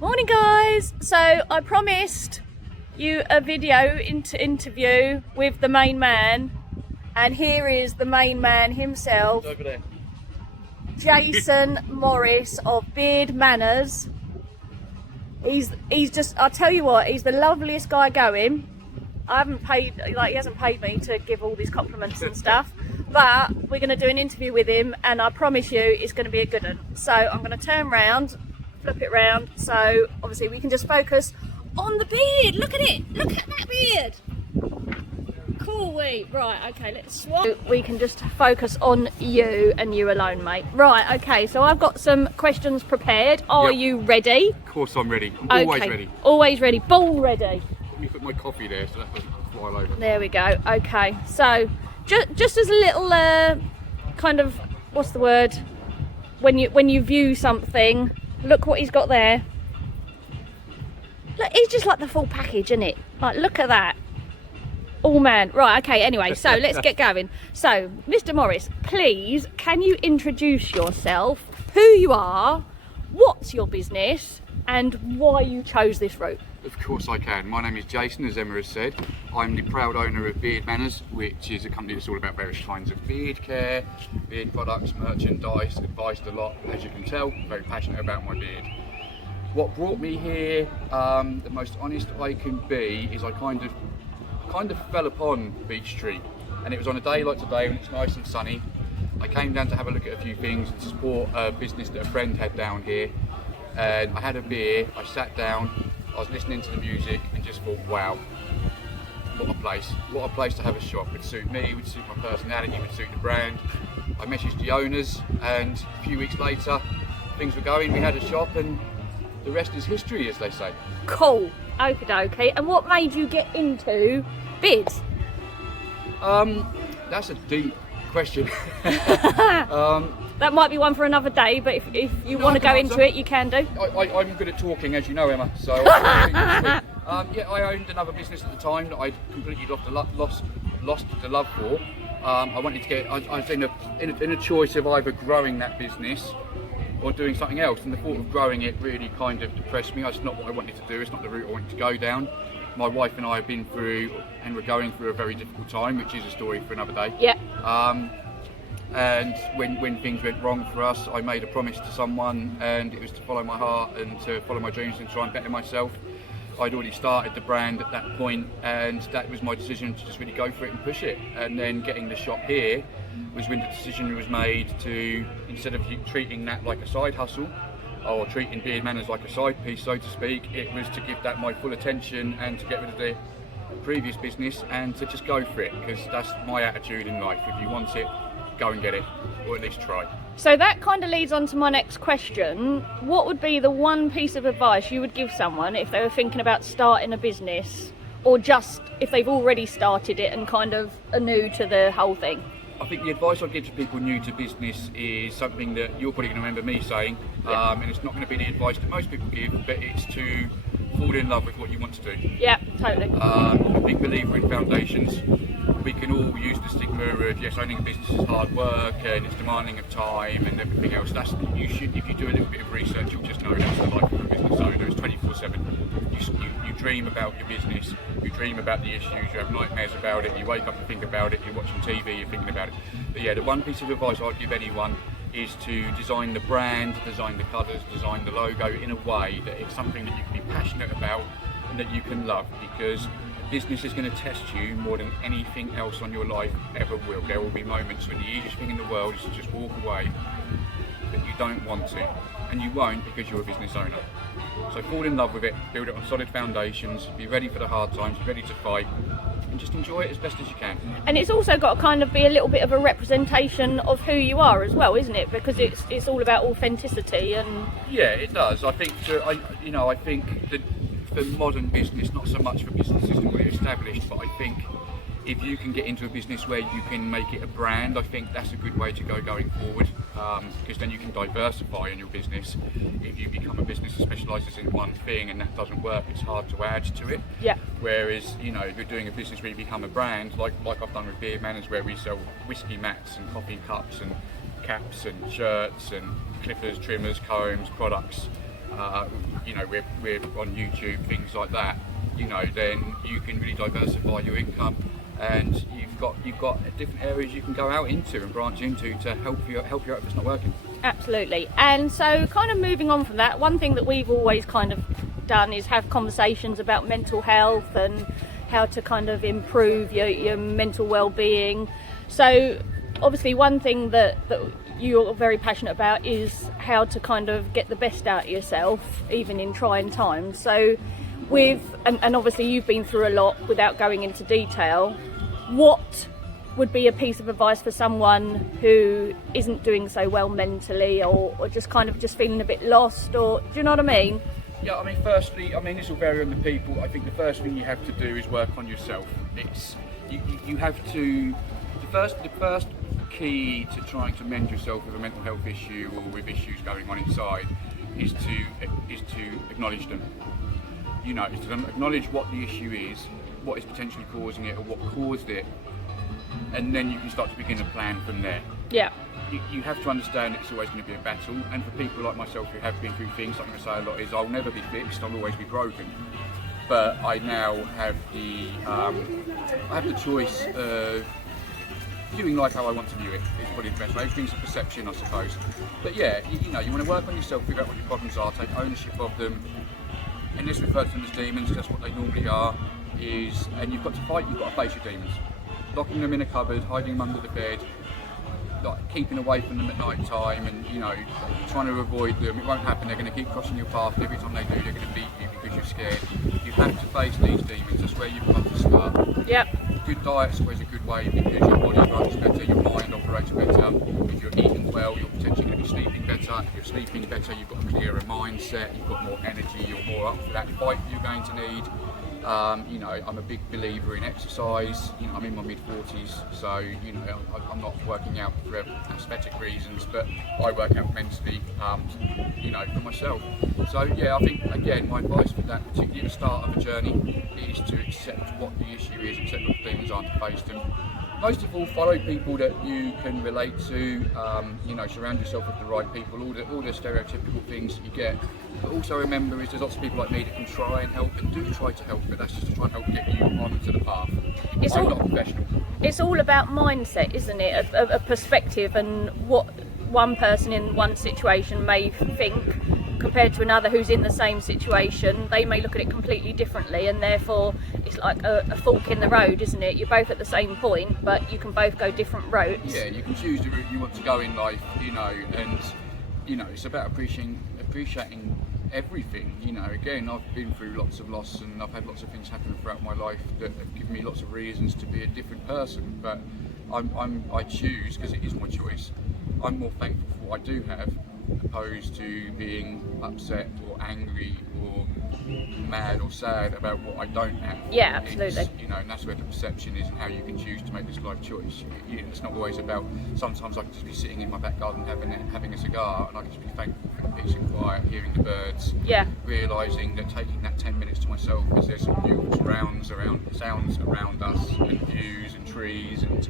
Morning guys! So I promised you a video interview with the main man, and here is the main man himself, Over there. Jason Morris of Beard Manners. He's just, I'll tell you what, he's the loveliest guy going. I haven't paid, he hasn't paid me to give all these compliments and stuff, but we're going to do an interview with him, and I promise you it's going to be a good one. So I'm going to turn round, flip it round, so obviously we can just focus on the beard. Look at it, look at that beard. Cool, right, okay, let's swap. We can just focus on you and you alone, mate. Right, okay, so I've got some questions prepared. Are you ready? Of course I'm ready. I'm always ready. Always ready, born ready. Let me put my coffee there so that doesn't fly all over. There we go. Okay, so just as a little kind of, what's the word, when you view something, look what he's got there. Look, he's just like the full package, isn't it? Like, look at that. Oh man. Right, okay, anyway, so let's get going. So Mr. Morris, please can you introduce yourself, who you are, what's your business, and why you chose this route? Of course I can. My name is Jason, as Emma has said. I'm the proud owner of Beard Manners, which is a company that's all about various kinds of beard care, beard products, merchandise, advised a lot, as you can tell. I'm very passionate about my beard. What brought me here, the most honest I can be, is I kind of fell upon Beech Tree, and it was on a day like today when it's nice and sunny. I came down to have a look at a few things and support a business that a friend had down here, and I had a beer, I sat down, I was listening to the music and just thought, wow, what a place to have a shop. Would suit me, would suit my personality, would suit the brand. I messaged the owners, and a few weeks later things were going, we had a shop, and the rest is history, as they say. Cool. Okie dokie. And what made you get into beards? That's a deep question. That might be one for another day, but if you want to go into it, you can do. I'm good at talking, as you know, Emma. So yeah, I owned another business at the time that I'd completely lost the love for. I wanted to get. I was in a choice of either growing that business or doing something else, and the thought of growing it really kind of depressed me. It's not what I wanted to do. It's not the route I wanted to go down. My wife and I have been through, and we're going through, a very difficult time, which is a story for another day. Yeah. And when things went wrong for us, I made a promise to someone, and it was to follow my heart and to follow my dreams and try and better myself. I'd already started the brand at that point, and that was my decision to just really go for it and push it. And then getting the shop here was when the decision was made to, instead of treating that like a side hustle or treating Beard Manners like a side piece, so to speak, it was to give that my full attention and to get rid of the previous business and to just go for it, because that's my attitude in life. If you want it, go and get it, or at least try. So that kind of leads on to my next question. What would be the one piece of advice you would give someone if they were thinking about starting a business, or just if they've already started it and kind of are new to the whole thing? I think the advice I give to people new to business is something that you're probably going to remember me saying, and it's not going to be the advice that most people give, but it's to fall in love with what you want to do. Yeah, totally. I'm a big believer in foundations. We can all use the stigma of, yes, owning a business is hard work and it's demanding of time and everything else. You should, if you do a little bit of research, you'll just know that's the life of a business owner. It's 24/7. You dream about your business, you dream about the issues, you have nightmares about it, you wake up and think about it, you're watching TV, you're thinking about it. But yeah, the one piece of advice I'd give anyone is to design the brand, design the colours, design the logo in a way that it's something that you can be passionate about and that you can love, because business is going to test you more than anything else on your life ever will. There will be moments when the easiest thing in the world is to just walk away, but you don't want to, and you won't, because you're a business owner. So fall in love with it, build it on solid foundations, be ready for the hard times, be ready to fight, and just enjoy it as best as you can. And it's also got to kind of be a little bit of a representation of who you are as well, isn't it? Because it's all about authenticity. And yeah, it does. I think I think that for modern business, not so much for businesses already established, but I think if you can get into a business where you can make it a brand, I think that's a good way to go going forward, because then you can diversify in your business. If you become a business that specialises in one thing and that doesn't work, it's hard to add to it. Yeah. Whereas, if you're doing a business where you become a brand, like I've done with Beard Manners, where we sell whiskey mats and coffee cups and caps and shirts and clippers, trimmers, combs, products, you know, we're on YouTube, things like that, you know, then you can really diversify your income, and you've got different areas you can go out into and branch into to help you out if it's not working. Absolutely. And so kind of moving on from that, one thing that we've always kind of done is have conversations about mental health and how to kind of improve your mental well-being. So obviously one thing that you're very passionate about is how to kind of get the best out of yourself even in trying times. So and obviously you've been through a lot without going into detail, what would be a piece of advice for someone who isn't doing so well mentally, or just kind of just feeling a bit lost, or do you know what I mean? Yeah, I mean, firstly, this will vary on the people. I think the first thing you have to do is work on yourself. It's you have to the first key to trying to mend yourself with a mental health issue or with issues going on inside is to acknowledge them. You know, is to acknowledge what the issue is, what is potentially causing it, or what caused it, and then you can start to begin a plan from there. Yeah. You have to understand it's always going to be a battle, and for people like myself who have been through things, something I say a lot is I'll never be fixed, I'll always be broken. But I now have the choice of viewing life how I want to view it. It's probably the best way. Everything's a perception, I suppose. But yeah, you know, you want to work on yourself, figure out what your problems are, take ownership of them, and this refers to them as demons, because that's what they normally are. And you've got to face your demons. Locking them in a cupboard, hiding them under the bed, like keeping away from them at night time, and you know, trying to avoid them. It won't happen. They're going to keep crossing your path. Every time they do, they're going to beat you because you're scared. You have to face these demons. That's where you've got to start. Yep. Good diet's always a good way, because your body runs better, your mind operates better. If you're eating well, you're potentially going to be sleeping better. If you're sleeping better, you've got a clearer mindset. You've got more energy. You're more up for that fight you're going to need. You know, I'm a big believer in exercise. You know, I'm in my mid-40s, so you know, I'm not working out for aesthetic reasons, but I work out mentally, you know, for myself. So yeah, I think again, my advice for that, particularly at the start of a journey, is to accept what the issue is, accept what the demons are, to face them. Most of all, follow people that you can relate to. You know, surround yourself with the right people. All the stereotypical things that you get. But also remember, there's lots of people like me that can try and help, and do try to help, but that's just to try and help get you onto the path. I'm not a professional. It's all about mindset, isn't it? A perspective, and what one person in one situation may think compared to another who's in the same situation. They may look at it completely differently, and therefore it's like a fork in the road, isn't it? You're both at the same point, but you can both go different roads. Yeah, you can choose the route you want to go in life, you know, and you know, it's about appreciating everything. You know, again, I've been through lots of loss, and I've had lots of things happen throughout my life that have given me lots of reasons to be a different person, but I choose, because it is my choice. I'm more thankful for what I do have, opposed to being upset or angry or mad or sad about what I don't have. Yeah, absolutely. You know, and that's where the perception is, and how you can choose to make this life choice. It's not always about, sometimes I can just be sitting in my back garden having a cigar, and I can just be thankful for the peace and quiet, hearing the birds, yeah, realising that taking that 10 minutes to myself, because there's some beautiful sounds around us, and views and trees, and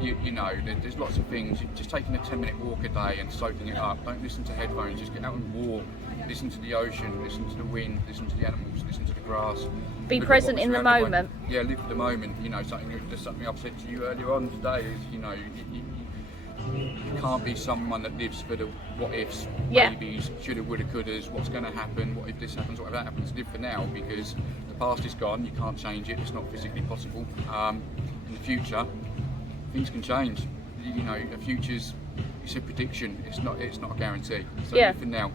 you know, there's lots of things. Just taking a 10-minute walk a day and soaking it up. Don't listen to headphones, just get out and walk. Listen to the ocean, listen to the wind, listen to the animals, listen to the grass. Be present in the moment. Yeah, live for the moment. You know, something I've said to you earlier on today is, you know, you can't be someone that lives for the what ifs, maybes, shoulda, woulda, couldas, what's going to happen, what if this happens, what if that happens. Live for now, because the past is gone, you can't change it, it's not physically possible. In the future, things can change. You know, the future's, it's a prediction, it's not a guarantee. So live for now.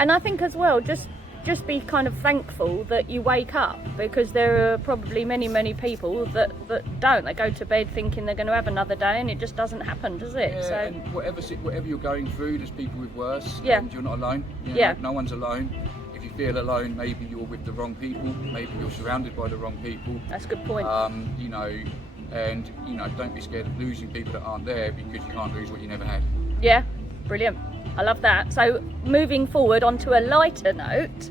And I think as well, just be kind of thankful that you wake up, because there are probably many people that don't. They go to bed thinking they're going to have another day, and it just doesn't happen, does it? Yeah, so and whatever you're going through, there's people with worse, yeah, and you're not alone. You know, no one's alone. If you feel alone, maybe you're with the wrong people, maybe you're surrounded by the wrong people. That's a good point. You know, and you know, don't be scared of losing people that aren't there, because you can't lose what you never had. Yeah, brilliant. I love that. So moving forward onto a lighter note,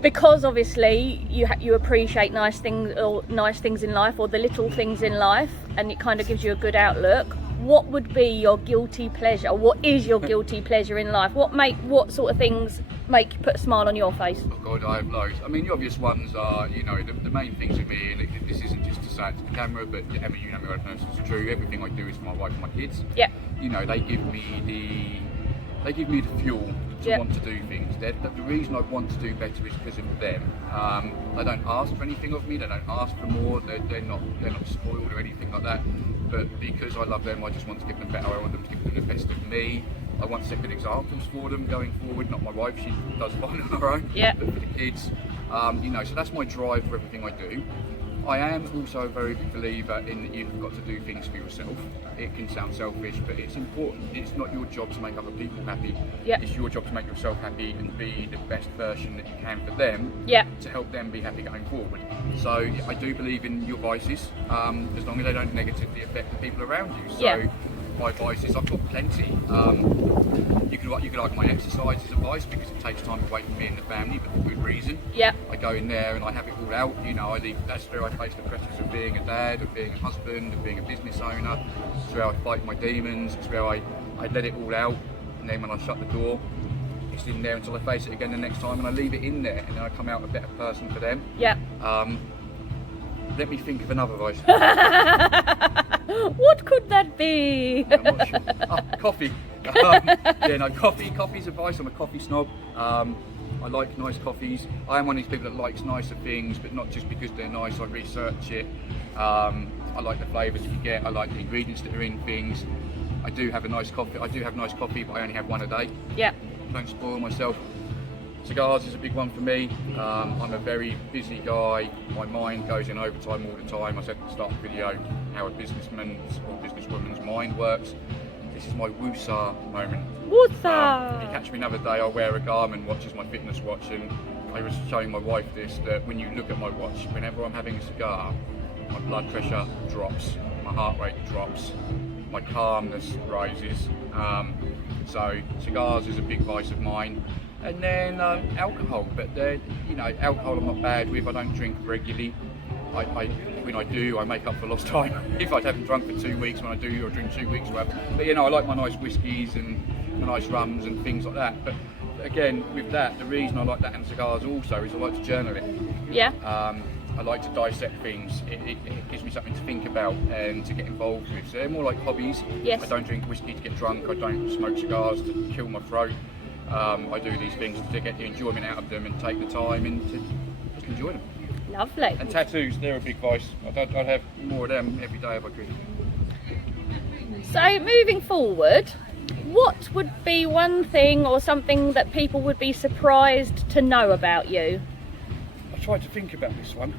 because obviously you appreciate nice things in life, or the little things in life, and it kind of gives you a good outlook. what would be your guilty pleasure? What is your guilty pleasure in life? What sort of things make you put a smile on your face? Oh God, I have loads. I mean, the obvious ones are, you know, the main things with me, and this isn't just to say it to the camera, but Emma, you know me, I know this is true. Everything I do is for my wife and my kids. Yeah. You know, they give me the fuel to want to do things. The reason I want to do better is because of them. They don't ask for anything of me. They don't ask for more. They're not spoiled or anything like that. But because I love them, I just want to give them better. I want them to give them the best of me. I want to set good examples for them going forward. Not my wife; she does fine on her own. Yeah. But for the kids, you know, so that's my drive for everything I do. I am also a very big believer in that you've got to do things for yourself. It can sound selfish, but it's important. It's not your job to make other people happy. Yep. It's your job to make yourself happy and be the best version that you can for them, to help them be happy going forward. So yeah, I do believe in your vices, as long as they don't negatively affect the people around you. So my vices, I've got plenty. You could argue my exercise is a vice because it takes time away from me and the family, but for good reason. Yeah. I go in there and I have it all out. You know, that's where I face the pressures of being a dad, of being a husband, of being a business owner. It's where I fight my demons. It's where I let it all out, and then when I shut the door, it's in there until I face it again the next time, and I leave it in there, and then I come out a better person for them. Yeah. Let me think of another vice. What could that be? I'm not sure. Oh, coffee. Coffee's a vice. I'm a coffee snob. I like nice coffees. I am one of these people that likes nicer things, but not just because they're nice. I research it. I like the flavours that you get. I like the ingredients that are in things. I do have nice coffee, but I only have one a day. Yeah. Don't spoil myself. Cigars is a big one for me. I'm a very busy guy. My mind goes in overtime all the time. I said at the start of the video how a businessman's or businesswoman's mind works. This is my woosah moment. Woosah! If you catch me another day, I'll wear a Garmin watch as my fitness watch, and I was showing my wife this, that when you look at my watch, whenever I'm having a cigar, my blood pressure drops, my heart rate drops, my calmness rises. So cigars is a big vice of mine. And then alcohol, but alcohol I'm not bad with. I don't drink regularly. When I do, I make up for lost time. If I haven't drunk for 2 weeks, when I do, or drink 2 weeks, whatever. But I like my nice whiskies and my nice rums and things like that. But again, with that, the reason I like that and cigars also is I like to journal it. Yeah. I like to dissect things. It gives me something to think about and to get involved with. So they're more like hobbies. Yes. I don't drink whiskey to get drunk. I don't smoke cigars to kill my throat. I do these things to get the enjoyment out of them and take the time and to just enjoy them. Lovely. And tattoos, they're a big vice. I'd have more of them every day if I could. So moving forward, what would be one thing or something that people would be surprised to know about you? I tried to think about this one.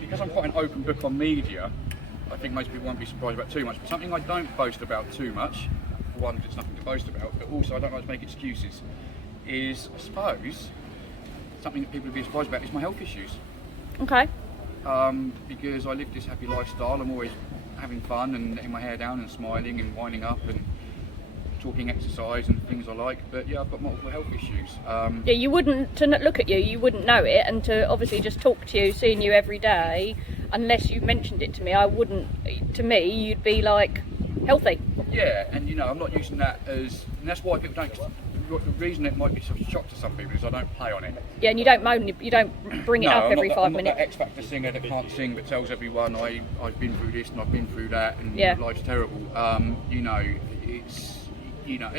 Because I'm quite an open book on media, I think most people won't be surprised about too much. But something I don't boast about too much, for one, it's nothing to boast about, but also I don't like to make excuses, is, I suppose, something that people would be surprised about is my health issues. Okay. Because I live this happy lifestyle, I'm always having fun and letting my hair down and smiling and winding up and talking exercise and things I like, but yeah, I've got multiple health issues. Yeah, you wouldn't, to look at you, you wouldn't know it, and to obviously just talk to you, seeing you every day, unless you mentioned it to me, I wouldn't, to me, you'd be like, healthy. Yeah, and I'm not using that as, and that's why people don't, the reason it might be such a shock to some people is I don't play on it. Yeah, and you don't moan, you don't bring it up every 5 I'm minutes. not that X Factor singer that can't sing but tells everyone I've been through this and I've been through that and life's terrible. And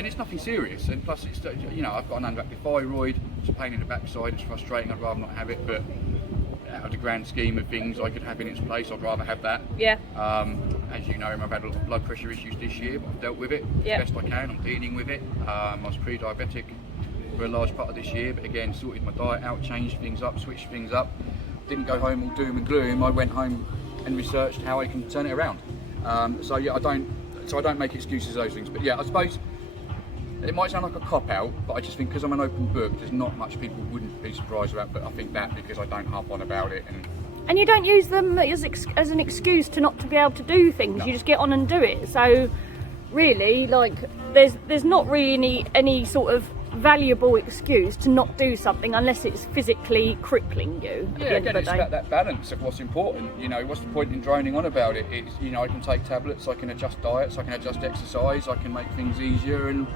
it's nothing serious, and plus it's, I've got an unactive thyroid, it's a pain in the backside, it's frustrating, I'd rather not have it, but out of the grand scheme of things I could have in its place, I'd rather have that. Yeah. As you know, I've had a lot of blood pressure issues this year, but I've dealt with it as best I can. I'm dealing with it. I was pre-diabetic for a large part of this year, but again, sorted my diet out, changed things up, switched things up. Didn't go home all doom and gloom. I went home and researched how I can turn it around. I don't make excuses those things. But yeah, I suppose it might sound like a cop-out, but I just think because I'm an open book, there's not much people wouldn't be surprised about, but I think that because I don't harp on about it. And you don't use them as an excuse to not to be able to do things. No. You just get on and do it. So really, like, there's not really any sort of valuable excuse to not do something unless it's physically crippling you at the end again, of it's the day. about that balance of what's important. You know, what's the point in droning on about it? It's, you know, I can take tablets, I can adjust diets, I can adjust exercise, I can make things easier, and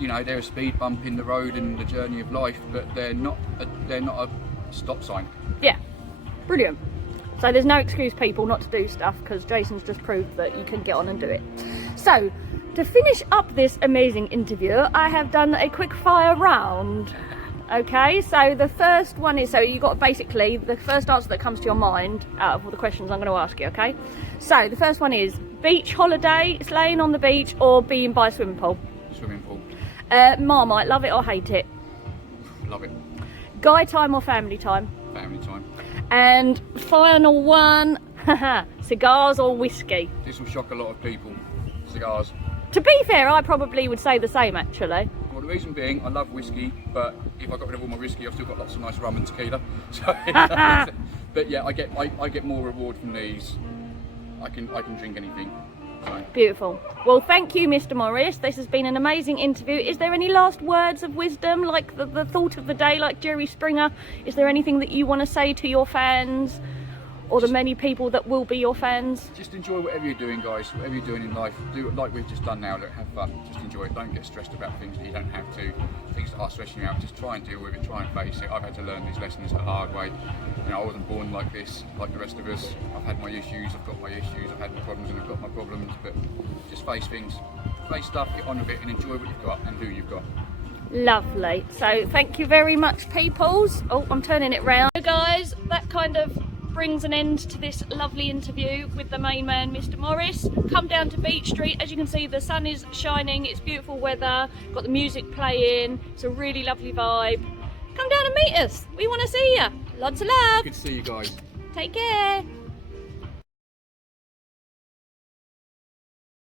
you know, they're a speed bump in the road and the journey of life, but they're not a stop sign. Yeah, brilliant. So there's no excuse, people, not to do stuff, because Jason's just proved that you can get on and do it. So to finish up this amazing interview, I have done a quick fire round. Okay, so the first one is, so you got basically the first answer that comes to your mind out of all the questions I'm going to ask you. Okay, so the first one is beach holiday, it's laying on the beach, or being by a swimming pool. Swimming pool. Marmite, love it or hate it? Love it. Guy time or family time? Family time. And final one, cigars or whiskey? This will shock a lot of people. Cigars. To be fair, I probably would say the same actually. Well, the reason being, I love whiskey, but if I got rid of all my whiskey, I've still got lots of nice rum and tequila. So, but yeah, I get more reward from these. I can drink anything. So. Beautiful. Well, thank you, Mr. Morris. This has been an amazing interview. Is there any last words of wisdom, like the thought of the day, like Jerry Springer? Is there anything that you want to say to your fans, or the many people that will be your fans? Just enjoy whatever you're doing, guys. Whatever you're doing in life, do it like we've just done now. Look, have fun. Just enjoy it. Don't get stressed about things that you don't have to. Things that are stressing you out, just try and deal with it. Try and face it. I've had to learn these lessons the hard way. You know, I wasn't born like this, like the rest of us. I've had my issues. I've got my issues. I've had my problems, and I've got my problems. But just face things, face stuff, get on with it, and enjoy what you've got and who you've got. Lovely. So thank you very much, peoples. Oh, I'm turning it round. So guys, that kind of brings an end to this lovely interview with the main man, Mr. Morris. Come down to Beach Street. As you can see, the sun is shining, it's beautiful weather, got the music playing, it's a really lovely vibe. Come down and meet us, we want to see you. Lots of love. Good to see you guys. Take care.